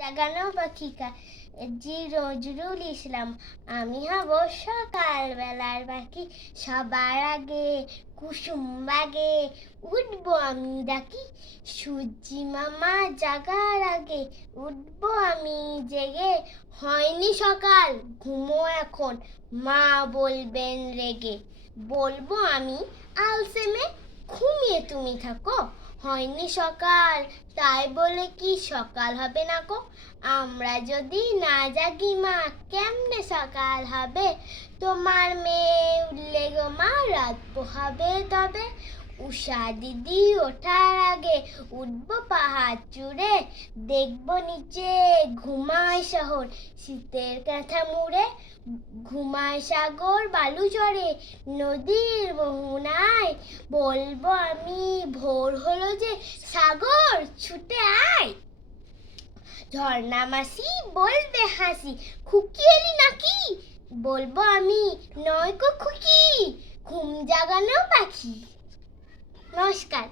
জাগানো পাখিকা জি নজরুল ইসলাম। আমি হব সকালবেলার পাখি, সবার আগে কুসুম বাগে উঠবো আমি ডাকি, সূর্যি মামা জাগার আগে উঠবো আমি জেগে। হয়নি সকাল ঘুমো এখন, মা বলবেন রেগে। বলবো আমি আলসেমে ঘুমিয়ে তুমি থাকো, হয়নি সকাল তাই বলে কি সকাল হবে না গো। আমরা যদি না জাগি মা কেমনে সকাল হবে, তোমার মেয়ে উঠলে গো মা রাত পোহাবে তবে। উষা দিদি ওঠার আগে উঠবো পাহাড় চূড়ে, দেখবো নিচে ঘুমায় শহর শীতের কাঁথা মুড়ে। ঘুমায় সাগর বালু চড়ে নদীর মোহনায়, বলবো আমি ভোর হলো যে সাগর ছুটে আয়। ঝর্ণা মাসি বলবে হাসি, খুকি এলি নাকি, বলবো আমি নয় গো খুকি, ঘুম জাগানো পাখি। নমস্কার।